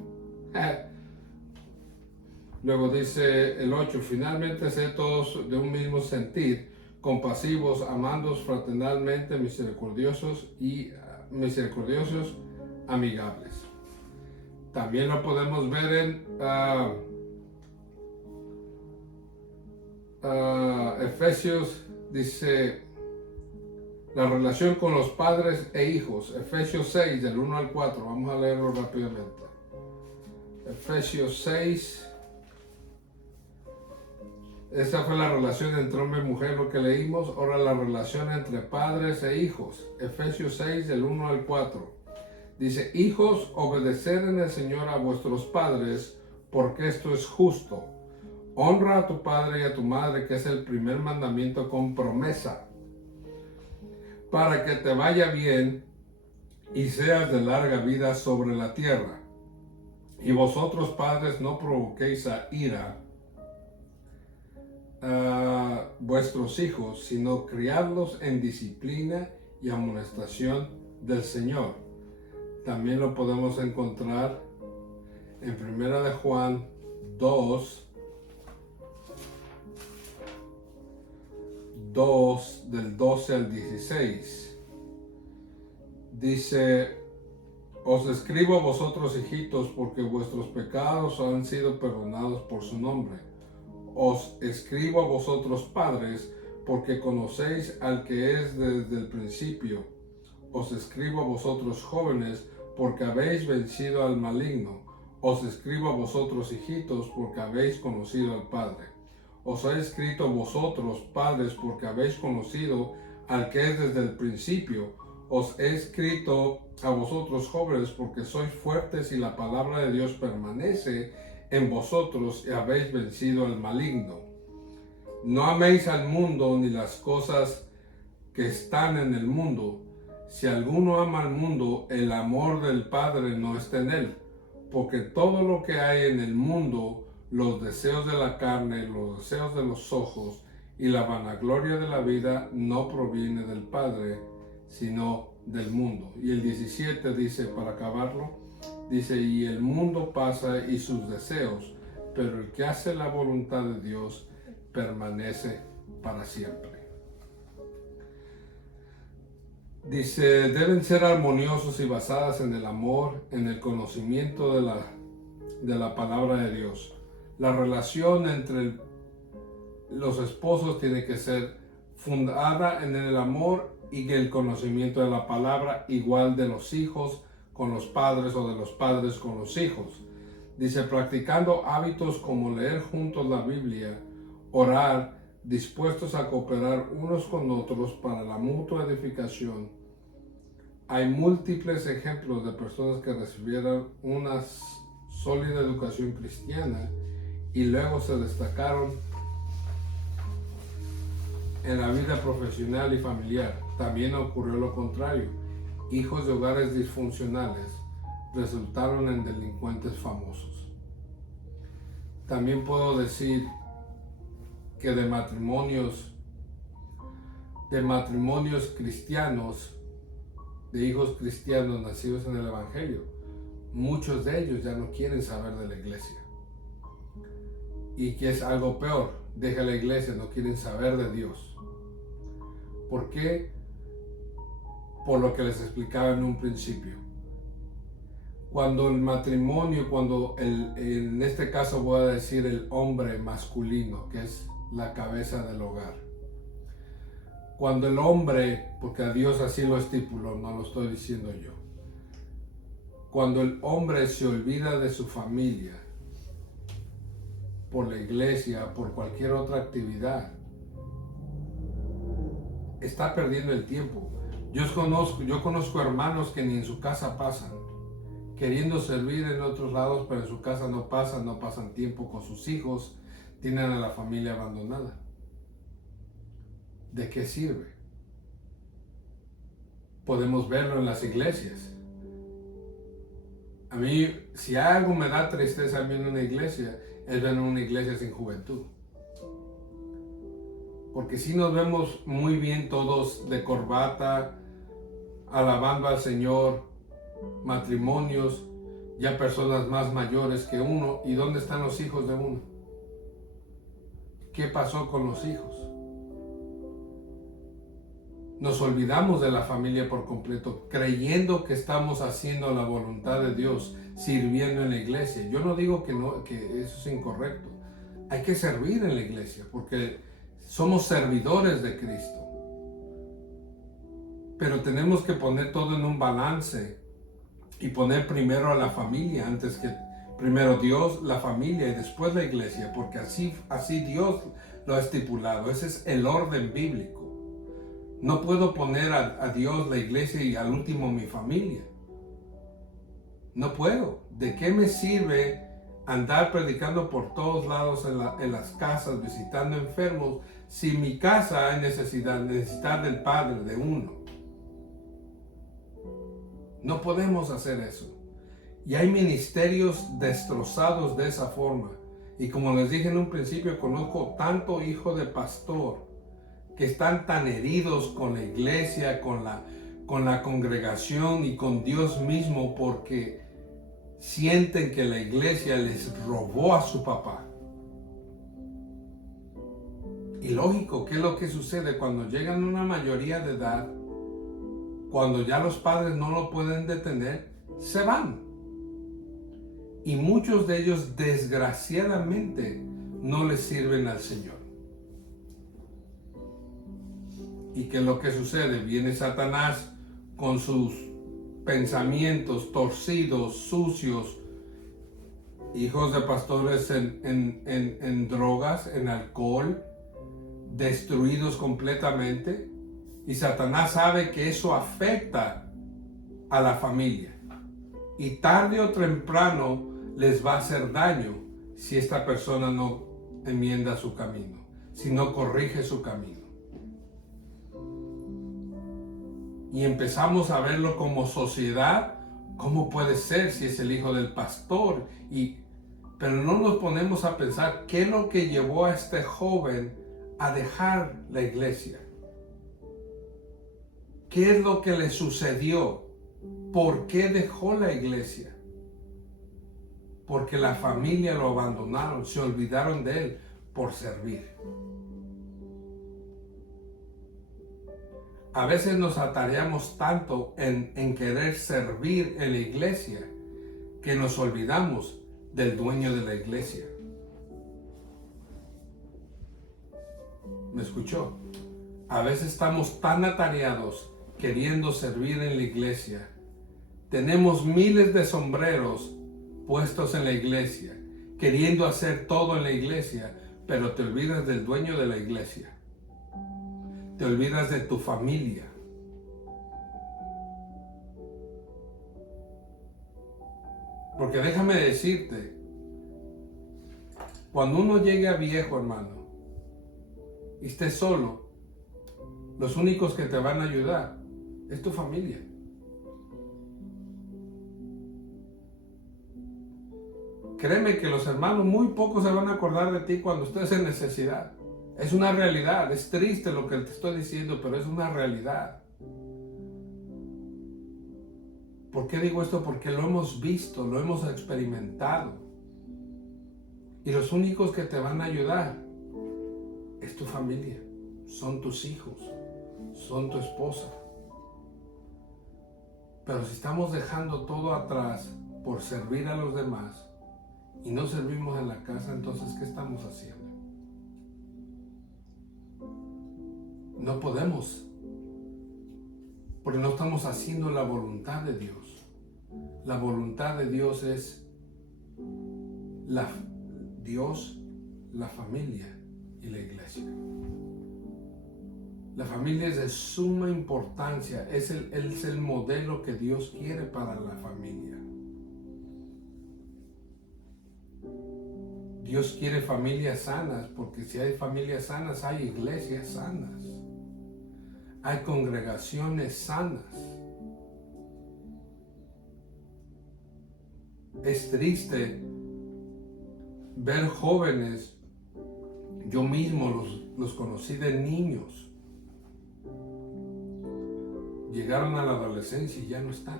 Luego dice el 8: finalmente sed todos de un mismo sentir, compasivos, amándoos fraternalmente, misericordiosos, amigables. También lo podemos ver en Efesios. Dice la relación con los padres e hijos. Efesios 6, del 1 al 4. Vamos a leerlo rápidamente. Efesios 6. Esa fue la relación entre hombre y mujer, lo que leímos. Ahora la relación entre padres e hijos. Efesios 6, del 1 al 4. Dice: hijos, obedeced en el Señor a vuestros padres, porque esto es justo. Honra a tu padre y a tu madre, que es el primer mandamiento con promesa, para que te vaya bien y seas de larga vida sobre la tierra. Y vosotros, padres, no provoquéis a ira a vuestros hijos, sino criadlos en disciplina y amonestación del Señor. También lo podemos encontrar en 1 de Juan 2, del 12 al 16. Dice: os escribo a vosotros, hijitos, porque vuestros pecados han sido perdonados por su nombre. Os escribo a vosotros, padres, porque conocéis al que es desde el principio. Os escribo a vosotros, jóvenes, porque habéis vencido al maligno. Os escribo a vosotros, hijitos, porque habéis conocido al Padre. Os he escrito a vosotros, padres, porque habéis conocido al que es desde el principio. Os he escrito a vosotros, jóvenes, porque sois fuertes y la palabra de Dios permanece en vosotros y habéis vencido al maligno. No améis al mundo ni las cosas que están en el mundo. Si alguno ama al mundo, el amor del Padre no está en él. Porque todo lo que hay en el mundo, los deseos de la carne, los deseos de los ojos y la vanagloria de la vida, no proviene del Padre, sino del mundo. Y el 17 dice, para acabarlo, dice, y el mundo pasa y sus deseos, pero el que hace la voluntad de Dios permanece para siempre. Dice, deben ser armoniosos y basadas en el amor, en el conocimiento de la palabra de Dios. La relación entre los esposos tiene que ser fundada en el amor y el conocimiento de la palabra, igual de los hijos con los padres o de los padres con los hijos. Dice, practicando hábitos como leer juntos la Biblia, orar, dispuestos a cooperar unos con otros para la mutua edificación. Hay múltiples ejemplos de personas que recibieron una sólida educación cristiana y luego se destacaron en la vida profesional y familiar. También ocurrió lo contrario. Hijos de hogares disfuncionales resultaron en delincuentes famosos. También puedo decir que de matrimonios cristianos, de hijos cristianos nacidos en el Evangelio, muchos de ellos ya no quieren saber de la iglesia. Y que es algo peor, deja la iglesia, no quieren saber de Dios. ¿Por qué? Por lo que les explicaba en un principio. Cuando el matrimonio, en este caso voy a decir el hombre masculino, que es la cabeza del hogar. Cuando el hombre, porque a Dios así lo estipuló, no lo estoy diciendo yo. Cuando el hombre se olvida de su familia, por la iglesia, por cualquier otra actividad, está perdiendo el tiempo. Yo conozco hermanos que ni en su casa pasan, queriendo servir en otros lados, pero en su casa no pasan tiempo con sus hijos, tienen a la familia abandonada. ¿De qué sirve? Podemos verlo en las iglesias. A mí, si algo me da tristeza a mí en una iglesia, es ver una iglesia sin juventud. Porque si nos vemos muy bien todos de corbata, alabando al Señor, matrimonios, ya personas más mayores que uno. ¿Y dónde están los hijos de uno? ¿Qué pasó con los hijos? Nos olvidamos de la familia por completo, creyendo que estamos haciendo la voluntad de Dios, sirviendo en la iglesia. Yo no digo que eso es incorrecto. Hay que servir en la iglesia, porque somos servidores de Cristo. Pero tenemos que poner todo en un balance y poner primero a la familia, antes que primero Dios, la familia y después la iglesia, porque así Dios lo ha estipulado. Ese es el orden bíblico. No puedo poner a Dios, la iglesia y al último mi familia. No puedo. ¿De qué me sirve andar predicando por todos lados en las casas, visitando enfermos, si mi casa hay necesidad del Padre, de uno? No podemos hacer eso. Y hay ministerios destrozados de esa forma. Y como les dije en un principio, conozco tanto hijo de pastor que están tan heridos con la iglesia, con la congregación y con Dios mismo, porque sienten que la iglesia les robó a su papá. Y lógico, ¿qué es lo que sucede cuando llegan a una mayoría de edad? Cuando ya los padres no lo pueden detener, se van. Y muchos de ellos, desgraciadamente, no les sirven al Señor. ¿Y qué es lo que sucede? Viene Satanás con sus pensamientos torcidos, sucios, hijos de pastores en drogas, en alcohol, destruidos completamente. Y Satanás sabe que eso afecta a la familia. Y tarde o temprano les va a hacer daño si esta persona no enmienda su camino. si no corrige su camino. Y empezamos a verlo como sociedad, ¿cómo puede ser si es el hijo del pastor? Pero no nos ponemos a pensar qué es lo que llevó a este joven a dejar la iglesia. ¿Qué es lo que le sucedió? ¿Por qué dejó la iglesia? Porque la familia lo abandonaron, se olvidaron de él por servir. A veces nos atareamos tanto en querer servir en la iglesia que nos olvidamos del dueño de la iglesia. ¿Me escuchó? A veces estamos tan atareados queriendo servir en la iglesia. Tenemos miles de sombreros puestos en la iglesia, queriendo hacer todo en la iglesia, pero te olvidas del dueño de la iglesia. Te olvidas de tu familia. Porque déjame decirte, cuando uno llegue a viejo, hermano, y estés solo, los únicos que te van a ayudar es tu familia. Créeme que los hermanos muy pocos se van a acordar de ti cuando estés en necesidad. Es una realidad, es triste lo que te estoy diciendo, pero es una realidad. ¿Por qué digo esto? Porque lo hemos visto, lo hemos experimentado. Y los únicos que te van a ayudar es tu familia, son tus hijos, son tu esposa. Pero si estamos dejando todo atrás por servir a los demás y no servimos en la casa, entonces ¿qué estamos haciendo? No podemos, porque no estamos haciendo la voluntad de Dios. La voluntad de Dios es Dios, la familia y la iglesia. La familia es de suma importancia, es el modelo que Dios quiere para la familia. Dios quiere familias sanas, porque si hay familias sanas, hay iglesias sanas. Hay congregaciones sanas. Es triste ver jóvenes, yo mismo los conocí de niños, llegaron a la adolescencia y ya no están.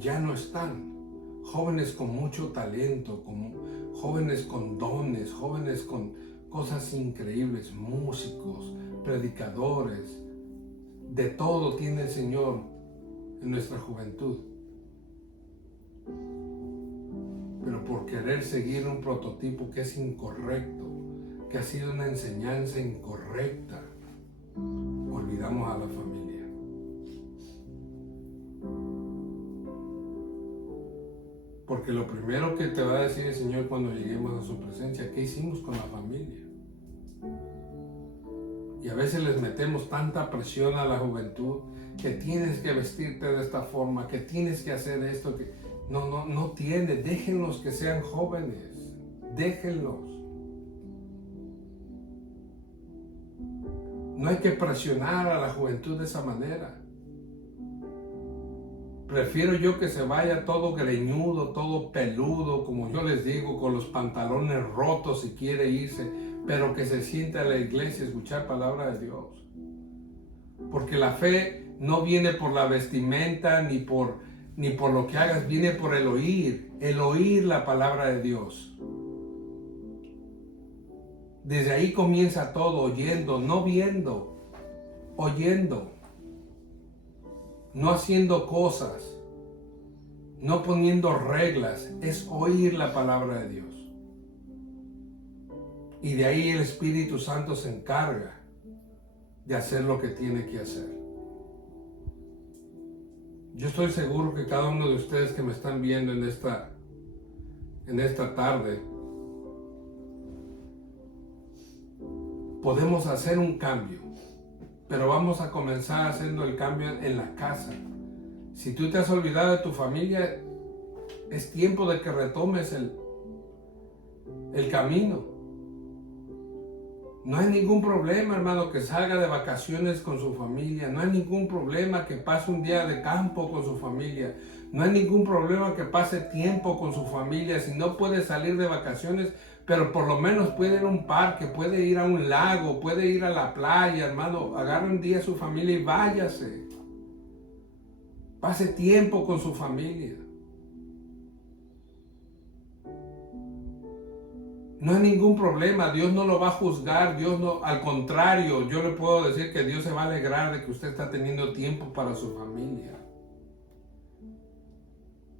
Ya no están. Jóvenes con mucho talento, jóvenes con dones, jóvenes con cosas increíbles, músicos, predicadores. De todo tiene el Señor en nuestra juventud. Pero por querer seguir un prototipo que es incorrecto, que ha sido una enseñanza incorrecta, olvidamos a la familia. Porque lo primero que te va a decir el Señor cuando lleguemos a su presencia, ¿qué hicimos con la familia? Y a veces les metemos tanta presión a la juventud, que tienes que vestirte de esta forma, que tienes que hacer esto, que no tiene, déjenlos que sean jóvenes, déjenlos. No hay que presionar a la juventud de esa manera. Prefiero yo que se vaya todo greñudo, todo peludo, como yo les digo, con los pantalones rotos si quiere irse, pero que se sienta en la iglesia a escuchar palabra de Dios. Porque la fe no viene por la vestimenta ni por lo que hagas, viene por el oír la palabra de Dios. Desde ahí comienza todo, oyendo, no viendo, oyendo. No haciendo cosas, no poniendo reglas, es oír la palabra de Dios. Y de ahí el Espíritu Santo se encarga de hacer lo que tiene que hacer. Yo estoy seguro que cada uno de ustedes que me están viendo en esta tarde, podemos hacer un cambio. Pero vamos a comenzar haciendo el cambio en la casa. Si tú te has olvidado de tu familia, Es tiempo de que retomes el camino. No hay ningún problema, hermano, que salga de vacaciones con su familia. No hay ningún problema que pase un día de campo con su familia. No hay ningún problema que pase tiempo con su familia. Si no puede salir de vacaciones, pero por lo menos puede ir a un parque, puede ir a un lago, puede ir a la playa, hermano. Agarre un día a su familia y váyase. Pase tiempo con su familia. No hay ningún problema, Dios no lo va a juzgar, Dios no, al contrario, yo le puedo decir que Dios se va a alegrar de que usted está teniendo tiempo para su familia.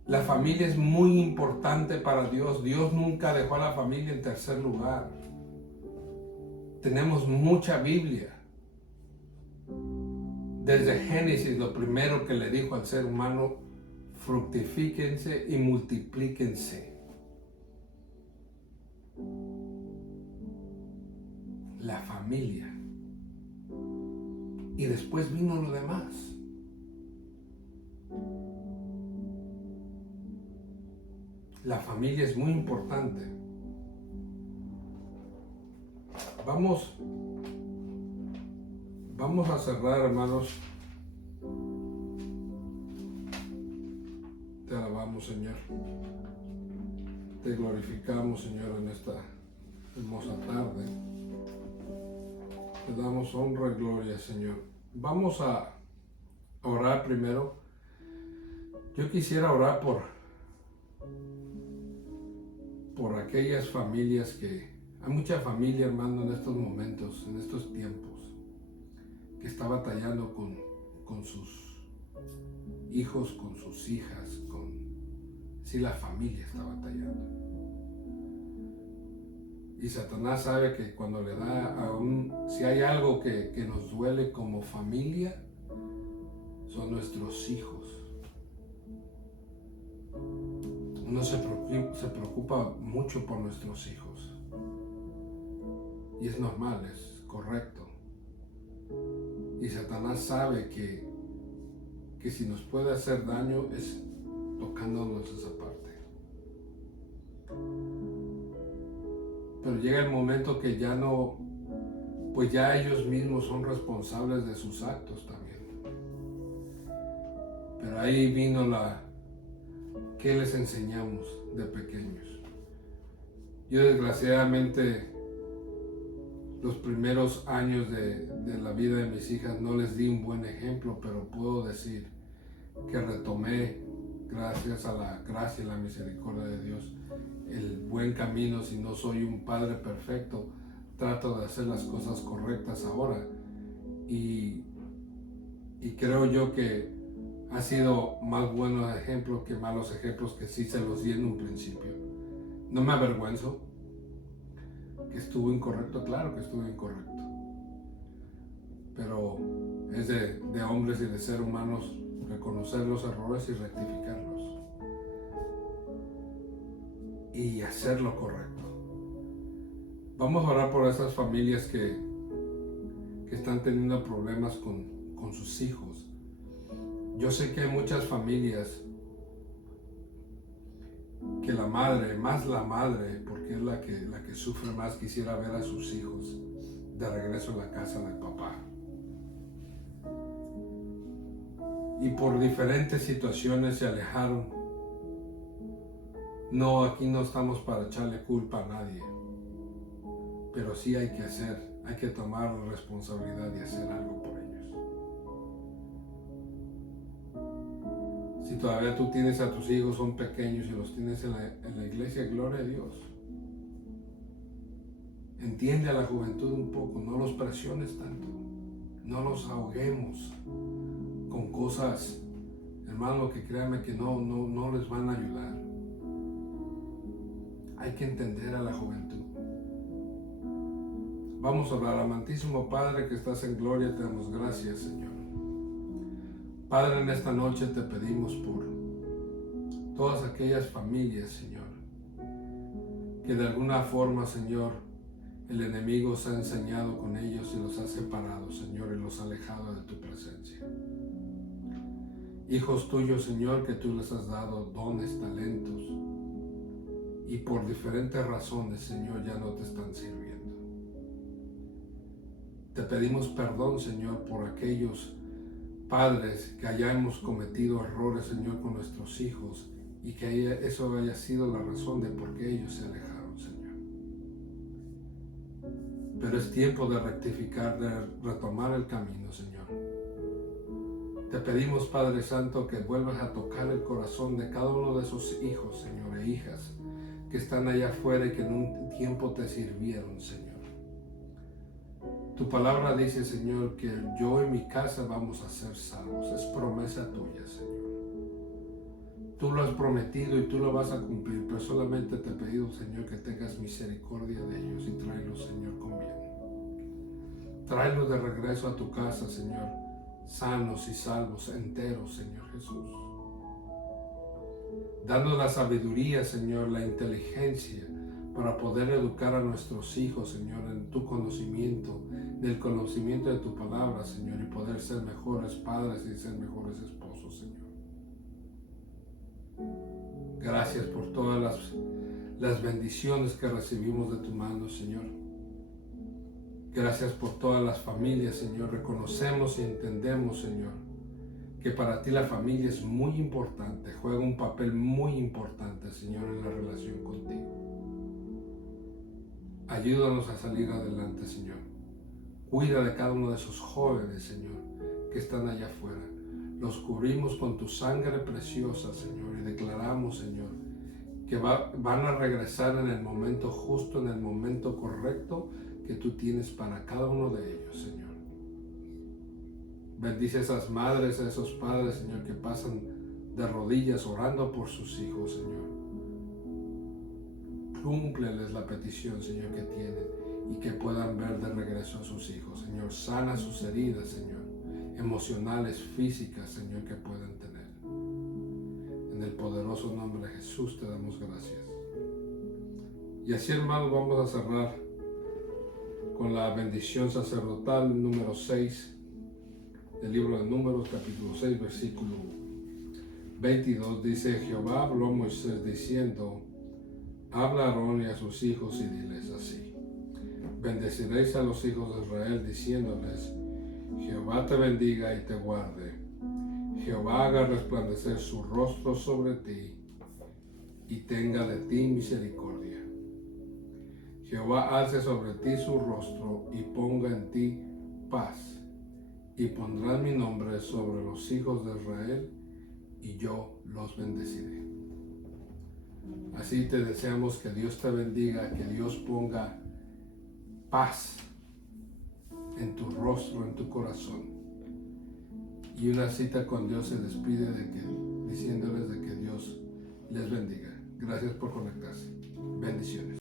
La familia es muy importante para Dios. Dios nunca dejó a la familia en tercer lugar. Tenemos mucha Biblia. Desde Génesis, lo primero que le dijo al ser humano, fructifíquense y multiplíquense. La familia. Y después vino lo demás. La familia es muy importante. Vamos a cerrar, hermanos. Te alabamos, Señor. Te glorificamos, Señor, en esta hermosa tarde. Te damos honra y gloria, Señor. Vamos a orar primero. Yo quisiera orar por aquellas familias que... Hay mucha familia, hermano, en estos momentos, en estos tiempos, que está batallando con sus hijos, con sus hijas, sí, la familia está batallando. Y Satanás sabe que cuando le da si hay algo que nos duele como familia, son nuestros hijos. Uno se preocupa mucho por nuestros hijos. Y es normal, es correcto. Y Satanás sabe que si nos puede hacer daño es tocándonos esa parte. Pero llega el momento que ya no, pues ya ellos mismos son responsables de sus actos también. Pero ahí vino ¿qué les enseñamos de pequeños? Yo desgraciadamente los primeros años de la vida de mis hijas no les di un buen ejemplo, pero puedo decir que retomé, gracias a la gracia y la misericordia de Dios, el buen camino. Si no soy un padre perfecto, trato de hacer las cosas correctas ahora. Y creo yo que ha sido más buenos ejemplos que malos ejemplos que sí se los di en un principio. No me avergüenzo. Que estuvo incorrecto, claro que estuvo incorrecto. Pero es de hombres y de seres humanos reconocer los errores y rectificarlos. Y hacer lo correcto. Vamos a orar por esas familias que están teniendo problemas con sus hijos. Yo sé que hay muchas familias que la madre, porque es la que sufre más, quisiera ver a sus hijos de regreso a la casa del papá. Y por diferentes situaciones se alejaron. No, aquí no estamos para echarle culpa a nadie, pero sí hay que tomar la responsabilidad de hacer algo por ellos. Si todavía tú tienes a tus hijos, son pequeños y los tienes en la iglesia, gloria a Dios. Entiende a la juventud un poco, no los presiones tanto, no los ahoguemos con cosas, hermano, que créanme que no les van a ayudar. Hay que entender a la juventud. Vamos a orar. Amantísimo Padre que estás en gloria, te damos gracias, Señor. Padre, en esta noche te pedimos por todas aquellas familias, Señor, que de alguna forma, Señor, el enemigo se ha enseñado con ellos y los ha separado, Señor, y los ha alejado de tu presencia. Hijos tuyos, Señor, que tú les has dado dones, talentos, y por diferentes razones, Señor, ya no te están sirviendo. Te pedimos perdón, Señor, por aquellos padres que hayamos cometido errores, Señor, con nuestros hijos, y que eso haya sido la razón de por qué ellos se alejaron, Señor. Pero es tiempo de rectificar, de retomar el camino, Señor. Te pedimos, Padre Santo, que vuelvas a tocar el corazón de cada uno de esos hijos, Señor, e hijas que están allá afuera y que en un tiempo te sirvieron, Señor. Tu palabra dice, Señor, que yo y mi casa vamos a ser salvos. Es promesa tuya, Señor. Tú lo has prometido y tú lo vas a cumplir, pero solamente te he pedido, Señor, que tengas misericordia de ellos y tráelos, Señor, con bien. Tráelos de regreso a tu casa, Señor, sanos y salvos, enteros, Señor Jesús. Danos la sabiduría, Señor, la inteligencia para poder educar a nuestros hijos, Señor, en tu conocimiento, del conocimiento de tu palabra, Señor, y poder ser mejores padres y ser mejores esposos, Señor. Gracias por todas las bendiciones que recibimos de tu mano, Señor. Gracias por todas las familias, Señor. Reconocemos y entendemos, Señor, que para ti la familia es muy importante, juega un papel muy importante, Señor, en la relación contigo. Ayúdanos a salir adelante, Señor. Cuida de cada uno de esos jóvenes, Señor, que están allá afuera. Los cubrimos con tu sangre preciosa, Señor, y declaramos, Señor, que van a regresar en el momento justo, en el momento correcto que tú tienes para cada uno de ellos, Señor. Bendice a esas madres, a esos padres, Señor, que pasan de rodillas orando por sus hijos, Señor. Cúmpleles la petición, Señor, que tienen y que puedan ver de regreso a sus hijos, Señor. Sana sus heridas, Señor, emocionales, físicas, Señor, que puedan tener. En el poderoso nombre de Jesús te damos gracias. Y así, hermanos, vamos a cerrar con la bendición sacerdotal número 6 del libro de Números, capítulo 6, versículo 22. Dice: Jehová habló a Moisés diciendo: habla a Aarón y a sus hijos y diles así: bendeciréis a los hijos de Israel diciéndoles: Jehová te bendiga y te guarde. Jehová haga resplandecer su rostro sobre ti y tenga de ti misericordia. Jehová alce sobre ti su rostro y ponga en ti paz. Y pondrán mi nombre sobre los hijos de Israel, y yo los bendeciré. Así te deseamos que Dios te bendiga, que Dios ponga paz en tu rostro, en tu corazón. Y una cita con Dios se despide diciéndoles de que Dios les bendiga. Gracias por conectarse. Bendiciones.